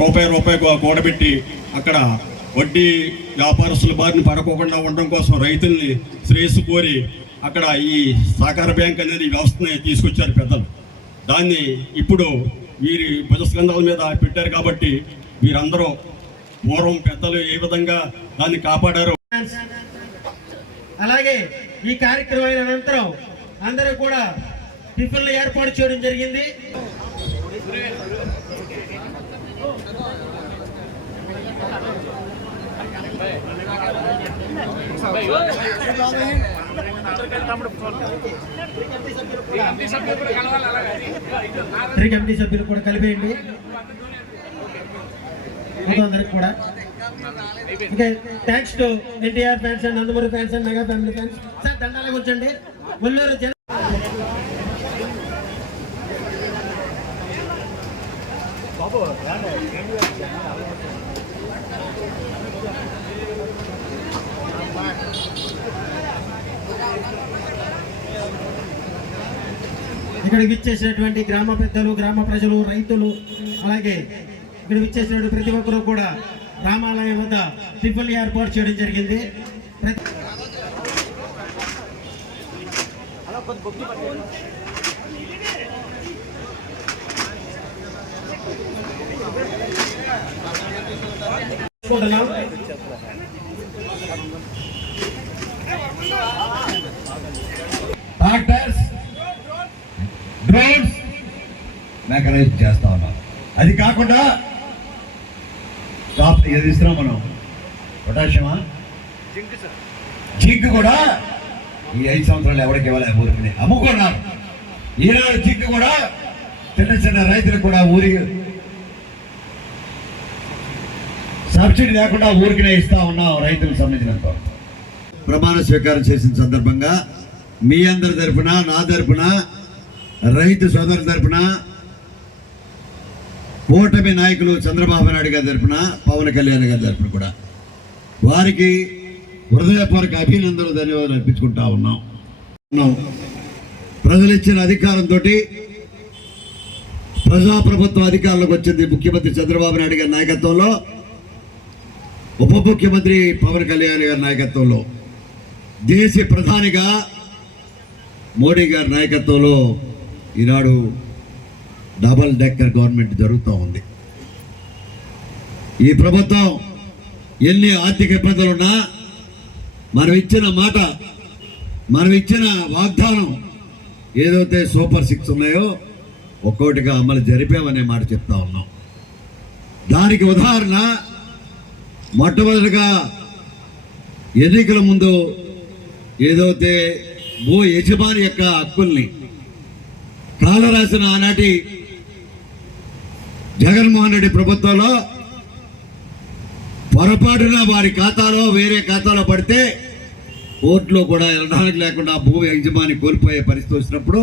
రూపాయి రూపాయి కూడబెట్టి అక్కడ వడ్డీ వ్యాపారస్తుల బారిన పడకోకుండా ఉండడం కోసం రైతుల్ని శ్రేయస్సు కోరి అక్కడ ఈ సహకార బ్యాంక్ అనేది వ్యవస్థని తీసుకొచ్చారు పెద్దలు. దాన్ని ఇప్పుడు వీరి భుజస్కంధాల మీద పెట్టారు కాబట్టి వీరందరూ పూర్వం పెద్దలు ఏ విధంగా దాన్ని కాపాడారు అలాగే ఈ కార్యక్రమం అనంతరం అందరూ కూడా టిఫిన్లు ఏర్పాటు చేయడం జరిగింది. త్రీ కమిటీ సభ్యులు కూడా కలిపేయండి. అందరికి కూడా. ఇంకా thanks to NTR fans and Nandamuri fans and mega family fans sir దండాలకు వచ్చండి. ఒల్లూరు జన ఇక్కడ విచ్చేసినటువంటి గ్రామ పెద్దలు గ్రామ ప్రజలు రైతులు అలాగే ఇక్కడ విచ్చేసినటువంటి ప్రతి ఒక్కరూ కూడా రామాలయం వద్ద ట్రిపుల్ ఏర్పాటు చేయడం జరిగింది. ప్రతి- ట్రాక్టర్స్ డ్రోన్స్ మెకనైజ్ చేస్తా ఉన్నాం. అది కాకుండా టాప్ ఏది ఇస్తున్నాం మనం? పొటాషియమా జింక్ కూడా ఈ ఐదు సంవత్సరాలు ఎవరికి ఇవ్వలే? ఊరికి అమ్ముకున్నారు ఈనాడు జింక్ కూడా చిన్న చిన్న రైతులకు కూడా ఊరి సబ్సిడీ లేకుండా ఊరికినే ఇస్తా ఉన్నాం రైతులకు సంబంధించినంత ప్రమాణ స్వీకారం చేసిన సందర్భంగా మీ అందరి తరఫున నా తరపున రైతు సోదరుల తరఫున కూటమి నాయకులు చంద్రబాబు నాయుడు గారి తరపున పవన్ కళ్యాణ్ గారి తరఫున కూడా వారికి హృదయపూర్వక అభినందనలు ధన్యవాదాలు అర్పించుకుంటా ఉన్నాం. ఉన్నాం. ప్రజలు ఇచ్చిన అధికారంతో ప్రజాప్రభుత్వ అధికారంలోకి వచ్చింది ముఖ్యమంత్రి చంద్రబాబు నాయుడు గారి నాయకత్వంలో. ఉప ముఖ్యమంత్రి పవన్ కళ్యాణ్ గారి నాయకత్వంలో దేశ ప్రధానిగా మోడీ గారి నాయకత్వంలో ఈనాడు డబల్ డెక్కర్ గవర్నమెంట్ జరుగుతూ ఉంది. ఈ ప్రభుత్వం ఎన్ని ఆర్థిక ఇబ్బందులున్నా మనం ఇచ్చిన మాట మనం ఇచ్చిన వాగ్దానం ఏదైతే సూపర్ సిక్స్ ఉన్నాయో ఒక్కొక్కటిగా అమలు జరిపామనే మాట చెప్తా ఉన్నాం. దానికి ఉదాహరణ మొట్టమొదటిగా ఎన్నికల ముందు ఏదైతే భూ యజమాని యొక్క హక్కుల్ని రాసిన ఆనాటి జగన్మోహన్ రెడ్డి ప్రభుత్వంలో పొరపాటున వారి ఖాతాలో వేరే ఖాతాలో పడితే కోర్టులో కూడా వెళ్ళడానికి లేకుండా భూ యజమాని కోల్పోయే పరిస్థితి వచ్చినప్పుడు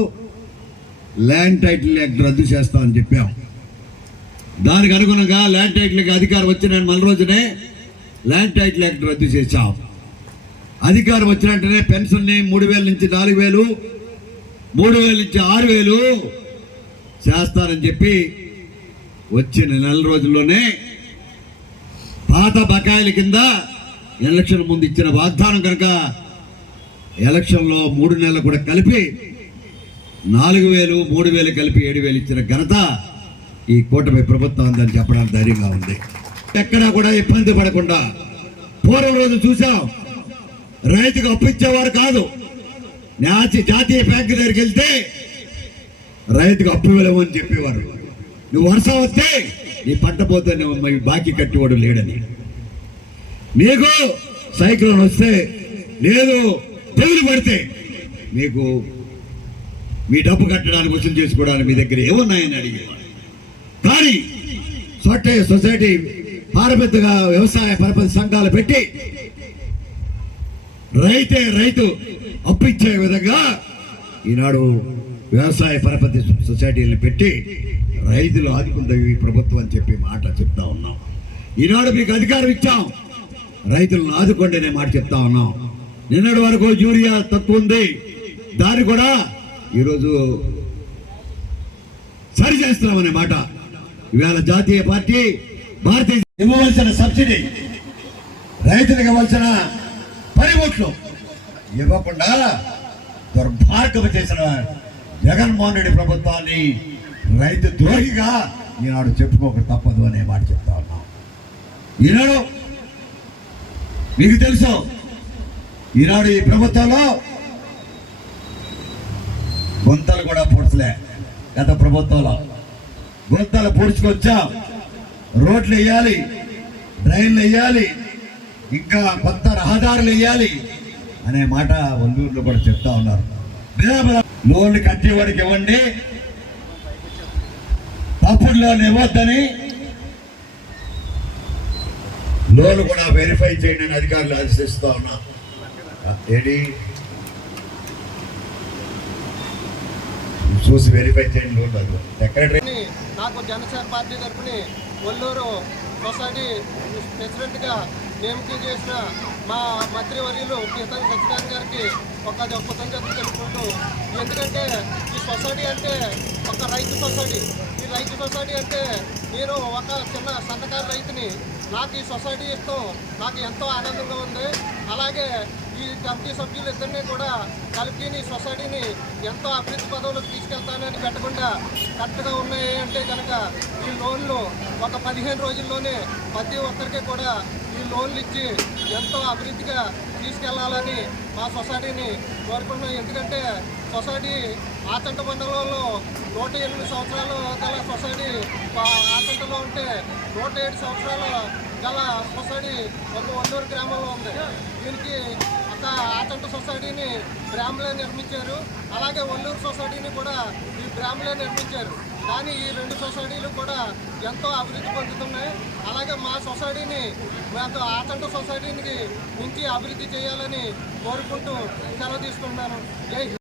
ల్యాండ్ టైటిల్ యాక్ట్ రద్దు చేస్తామని చెప్పాం. దానికి అనుగుణంగా ల్యాండ్ టైటిల్కి అధికారం వచ్చిన మళ్ళీ రోజునే ల్యాండ్ టైటిల్ యాక్ట్ రద్దు చేశాం. అధికారం వచ్చిన వెంటనే పెన్షన్ని మూడు వేల నుంచి నాలుగు వేలు మూడు వేల నుంచి ఆరు వేలు చేస్తారని చెప్పి వచ్చిన నెల రోజుల్లోనే పాత బకాయిల కింద ఎలక్షన్ ముందు ఇచ్చిన వాగ్దానం కనుక ఎలక్షన్లో మూడు నెలలు కూడా కలిపి నాలుగు వేలు మూడు వేలు కలిపి ఏడు వేలు ఇచ్చిన ఘనత ఈ కూటమి ప్రభుత్వం ఉందని చెప్పడానికి ధైర్యంగా ఉంది. ఎక్కడా కూడా ఇబ్బంది పడకుండా పూర్వం రోజు చూసాం రైతుకు అప్పు ఇచ్చేవారు కాదు. నాచి జాతీయ బ్యాంకు దగ్గరికి వెళ్తే రైతుకు అప్పు ఇవ్వలేమని చెప్పేవారు. నువ్వు వర్షం వస్తే నీ పంట పోతే నువ్వు బాకీ కట్టివాడు లేడని. నీకు సైక్లోన్ వస్తే లేదు తెగులు పడితే మీకు మీ డబ్బు కట్టడానికి వసూలు చేసుకోవడానికి మీ దగ్గర ఏమున్నాయని అడిగేవాడు కానీ సొట్టే సొసైటీ పారబెత్తగా వ్యవసాయ పరపతి సంఘాలు పెట్టి రైతే రైతు అప్పిచ్చే విధంగా ఈనాడు వ్యవసాయ పరపతి సొసైటీలు పెట్టి రైతులు ఆదుకుంది ఈ ప్రభుత్వం అని చెప్పి మాట చెప్తా ఉన్నాం. ఈనాడు మీకు అధికారం ఇచ్చాం. రైతులను ఆదుకోండి అనే మాట చెప్తా ఉన్నాం. నిన్నటి వరకు యూరియా తక్కువ ఉంది. దాన్ని కూడా ఈరోజు సరి చేస్తున్నామనే మాట. ఇవాళ జాతీయ పార్టీ భారతీయ ఇవ్వవలసిన సబ్సిడీ రైతులకు ఇవ్వాల్సిన పనిముట్లు ఇవ్వకుండా దుర్భాగ్యం చేసిన జగన్మోహన్ రెడ్డి ప్రభుత్వాన్ని రైతు ద్రోహిగా ఈనాడు చెప్పుకోక తప్పదు అనే మాట చెప్తా ఉన్నాం. ఈనాడు మీకు తెలుసు ఈనాడు ఈ ప్రభుత్వంలో గుంతలు కూడా పూడ్చలే. గత ప్రభుత్వంలో గుంతలు పూడ్చుకొచ్చాం. రోడ్లు వేయాలి డ్రైన్లు వేయాలి ఇంకా కొత్త రహదారులు వేయాలి అనే మాట ఒల్లూరులో కూడా చెప్తా ఉన్నారు. లోన్లు కట్టేవాడికి ఇవ్వండి. తప్పుడు లోన్ ఇవ్వద్దని లోన్ కూడా వెరిఫై చేయండి అని అధికారులు ఆశిస్తా ఉన్నా ఏంటి చూసి వెరిఫై చేయండి సెక్రటరీ నాకు జనసేన పార్టీ తరఫున ఒల్లూరు సొసైటీ ప్రెసిడెంట్గా నియమితం చేసిన మా మంత్రివర్యులు గీతం సత్యనారాయణ గారికి ఒక కృతజ్ఞతలు తెలుపుకుంటూ ఎందుకంటే ఈ సొసైటీ అంటే ఒక రైతు సొసైటీ. ఈ రైతు సొసైటీ అంటే నేను ఒక చిన్న సన్నకారు రైతుని నాకు ఈ సొసైటీ ఇస్తూ నాకు ఎంతో ఆనందంగా ఉంది. అలాగే ఈ కమిటీ సభ్యులు ఇద్దరిని కూడా కలిపిని సొసైటీని ఎంతో అభివృద్ధి పదవులకు తీసుకెళ్తానని పెట్టకుండా కరెక్ట్గా ఉన్నాయి అంటే కనుక ఈ లోన్లు ఒక పదిహేను రోజుల్లోనే ప్రతి ఒక్కరికి కూడా ఈ లోన్లు ఇచ్చి ఎంతో అభివృద్ధిగా తీసుకెళ్ళాలని మా సొసైటీని కోరుకుంటున్నాం. ఎందుకంటే సొసైటీ ఆచంట మండలంలో నూట ఎనిమిది సంవత్సరాలు గల సొసైటీ ఆ- ఆచంటలో ఉంటే నూట ఏడు సంవత్సరాల గల సొసైటీ ఒక ఒల్లూరు గ్రామంలో ఉంది. దీనికి ఆచంట సొసైటీని బ్రాహ్మలే నిర్మించారు. అలాగే ఒల్లూరు సొసైటీని కూడా ఈ బ్రాహ్మలే నిర్మించారు. కానీ ఈ రెండు సొసైటీలు కూడా ఎంతో అభివృద్ధి పొందుతున్నాయి. అలాగే మా సొసైటీని మాకు ఆచంట సొసైటీకి మించి అభివృద్ధి చేయాలని కోరుకుంటూ సెలవు తీసుకుంటున్నాను. జై